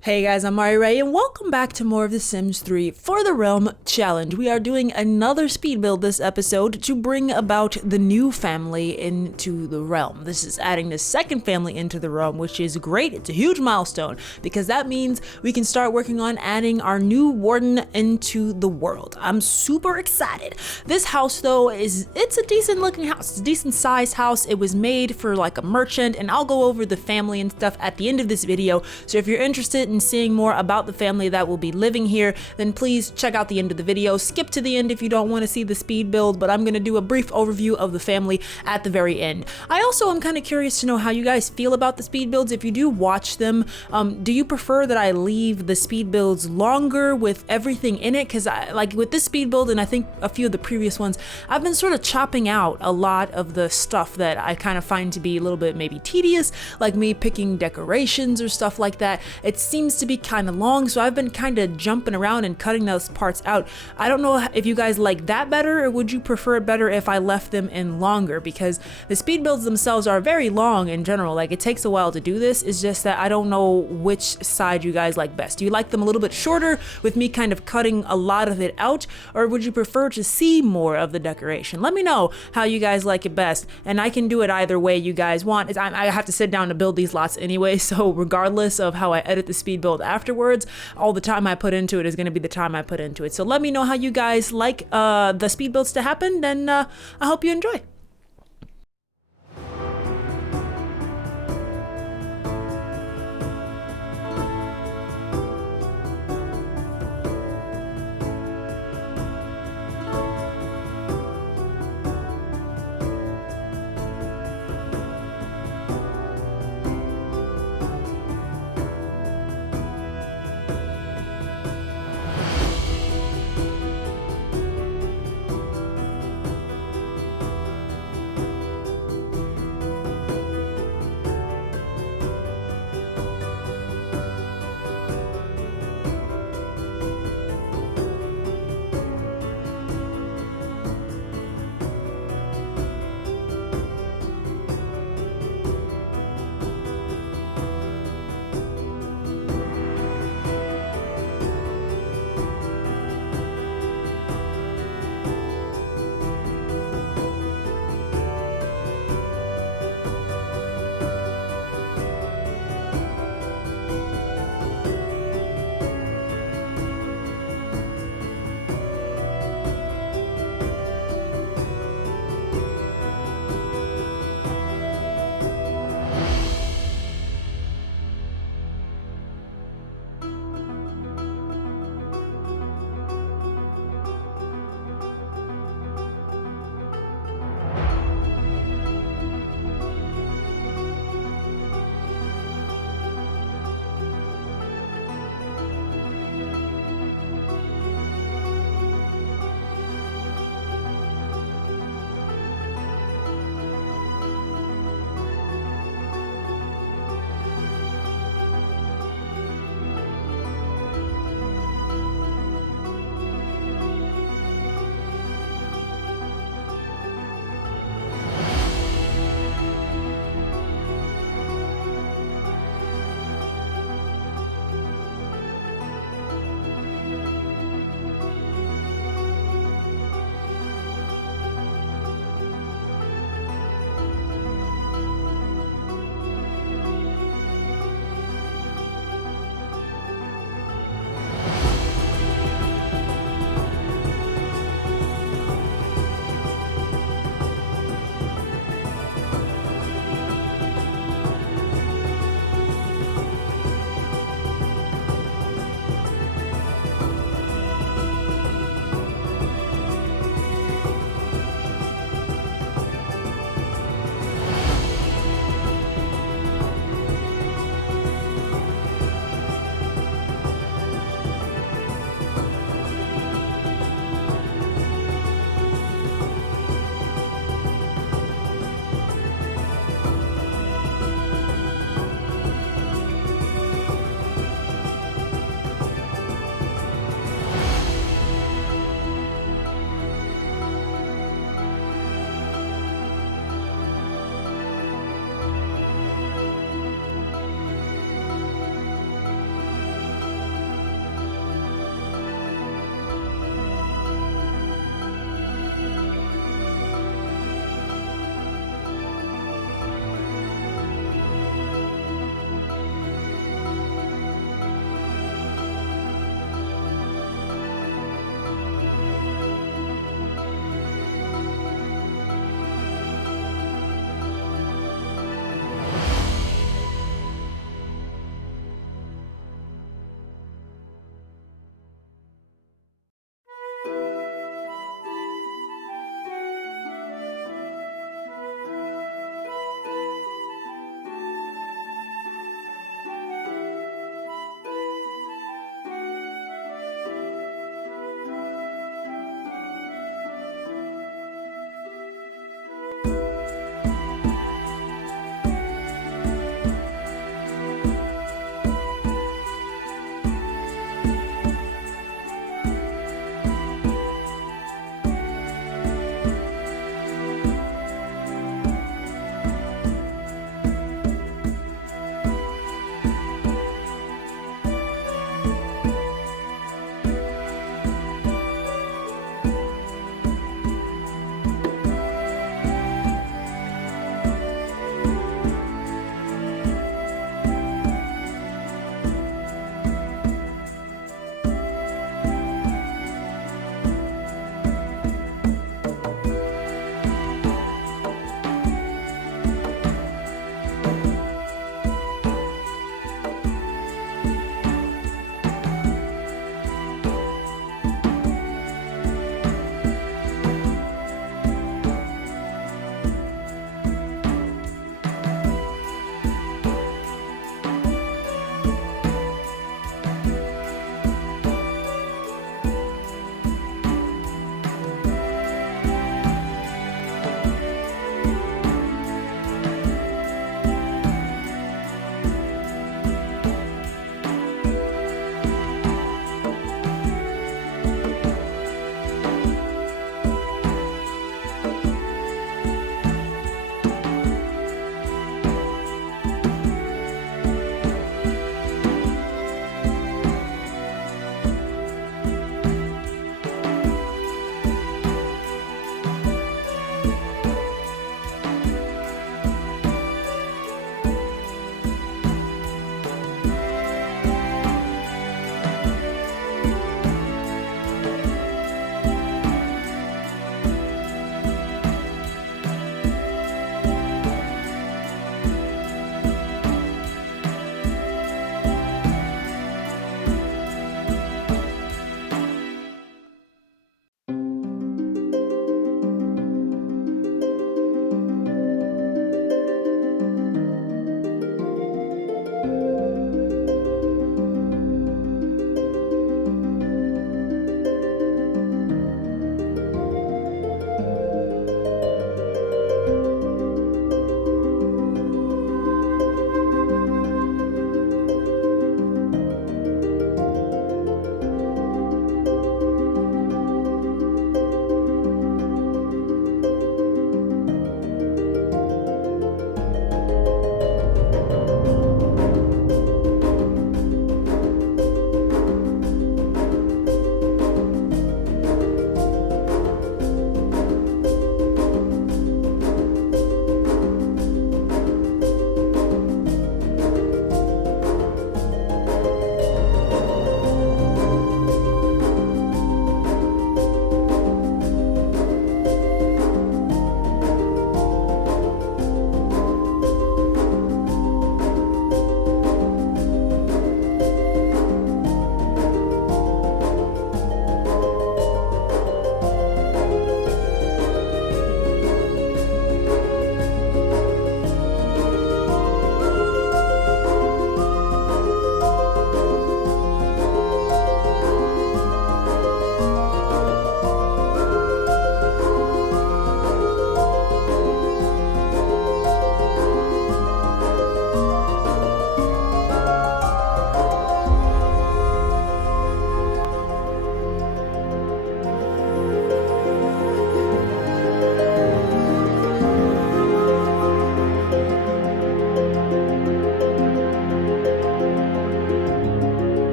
Hey guys, I'm Mari Ray, and welcome back to more of The Sims 3 For the Realm Challenge. We are doing another speed build this episode to bring about the new family into the realm. This is adding the second family into the realm, which is great. It's a huge milestone because that means we can start working on adding our new warden into the world. I'm super excited. This house though it's a decent looking house. It's a decent sized house. It was made for like a merchant, and I'll go over the family and stuff at the end of this video. So if you're interested in seeing more about the family that will be living here, then please check out the end of the video. Skip to the end if you don't want to see the speed build, but I'm going to do a brief overview of the family at the very end. I also am kind of curious to know how you guys feel about the speed builds. If you do watch them, do you prefer that I leave the speed builds longer with everything in it? Because like with this speed build, and I think a few of the previous ones, I've been sort of chopping out a lot of the stuff that I kind of find to be a little bit maybe tedious, like me picking decorations or stuff like that. It seems to be kind of long, so I've been kind of jumping around and cutting those parts out. I don't know if you guys like that better, or would you prefer it better if I left them in longer? Because the speed builds themselves are very long in general. Like, it takes a while to do this. It's just that I don't know which side you guys like best. Do you like them a little bit shorter with me kind of cutting a lot of it out, or would you prefer to see more of the decoration? Let me know how you guys like it best, and I can do it either way you guys want. I have to sit down to build these lots anyway, so regardless of how I edit the speed build afterwards, all the time I put into it is going to be the time I put into it. So let me know how you guys like the speed builds to happen, and I hope you enjoy.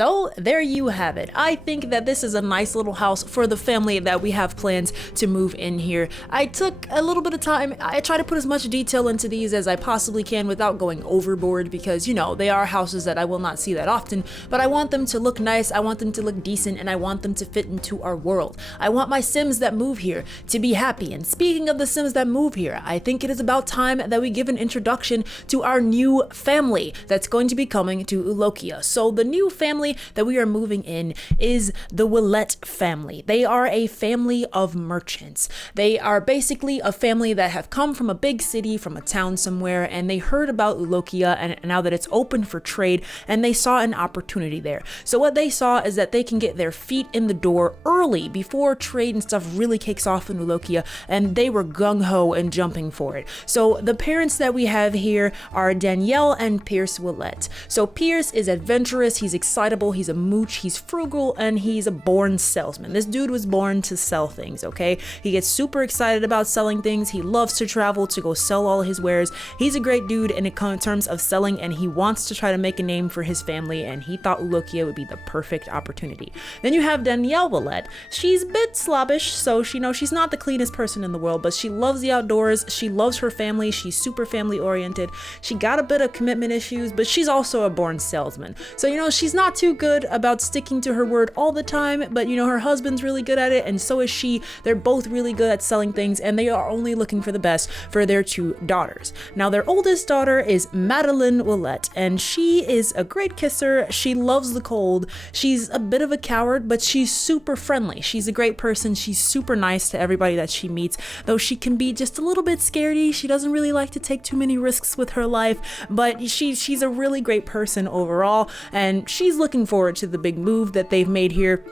So there you have it. I think that this is a nice little house for the family that we have plans to move in here. I took a little bit of time. I try to put as much detail into these as I possibly can without going overboard because, you know, they are houses that I will not see that often, but I want them to look nice, I want them to look decent, and I want them to fit into our world. I want my Sims that move here to be happy. And speaking of the Sims that move here, I think it is about time that we give an introduction to our new family that's going to be coming to Ulokia. So the new family that we are moving in is the Willett family. They are a family of merchants. They are basically a family that have come from a big city, from a town somewhere, and they heard about Ulokia and now that it's open for trade, and they saw an opportunity there. So what they saw is that they can get their feet in the door early before trade and stuff really kicks off in Ulokia, and they were gung-ho and jumping for it. So the parents that we have here are Danielle and Pierce Willett. So Pierce is adventurous, he's excitable, he's a mooch, he's frugal, and he's a born salesman. This dude was born to sell things, okay? He gets super excited about selling things. He loves to travel to go sell all his wares. He's a great dude in terms of selling, and he wants to try to make a name for his family, and he thought Ulokia would be the perfect opportunity. Then you have Danielle Willett. She's a bit slobbish, so she's not the cleanest person in the world, but she loves the outdoors. She loves her family. She's super family oriented. She got a bit of commitment issues, but she's also a born salesman. So, she's not too good about sticking to her word all the time, but her husband's really good at it, and so is she. They're both really good at selling things, and they are only looking for the best for their two daughters. Now, their oldest daughter is Madeline Willett, and she is a great kisser. She loves the cold. She's a bit of a coward, but she's super friendly. She's a great person. She's super nice to everybody that she meets, though she can be just a little bit scaredy. She doesn't really like to take too many risks with her life, but she's a really great person overall, and she's looking forward to the big move that they've made here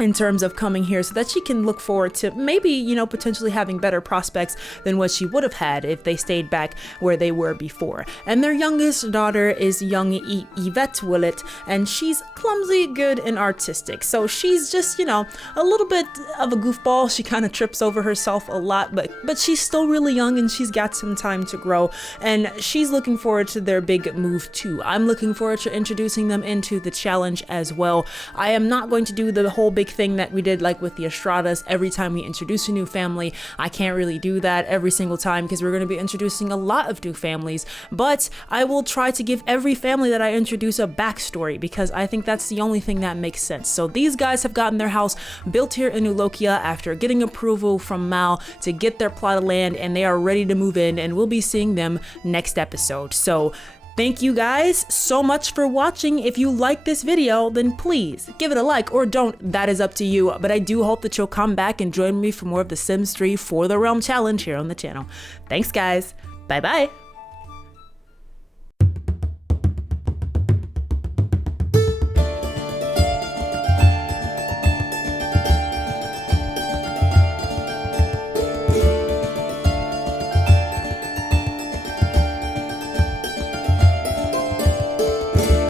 in terms of coming here so that she can look forward to maybe, potentially having better prospects than what she would have had if they stayed back where they were before. And their youngest daughter is young Yvette Willet, and she's clumsy, good, and artistic. So she's just, a little bit of a goofball. She kind of trips over herself a lot, but she's still really young and she's got some time to grow, and she's looking forward to their big move too. I'm looking forward to introducing them into the challenge as well. I am not going to do the whole big thing that we did like with the Estradas every time we introduce a new family. I can't really do that every single time because we're going to be introducing a lot of new families, but I will try to give every family that I introduce a backstory because I think that's the only thing that makes sense. So these guys have gotten their house built here in Ulokia after getting approval from Mal to get their plot of land, and they are ready to move in, and we'll be seeing them next episode. So thank you guys so much for watching. If you like this video, then please give it a like, or don't. That is up to you. But I do hope that you'll come back and join me for more of the Sims 3 For the Realm challenge here on the channel. Thanks, guys. Bye-bye.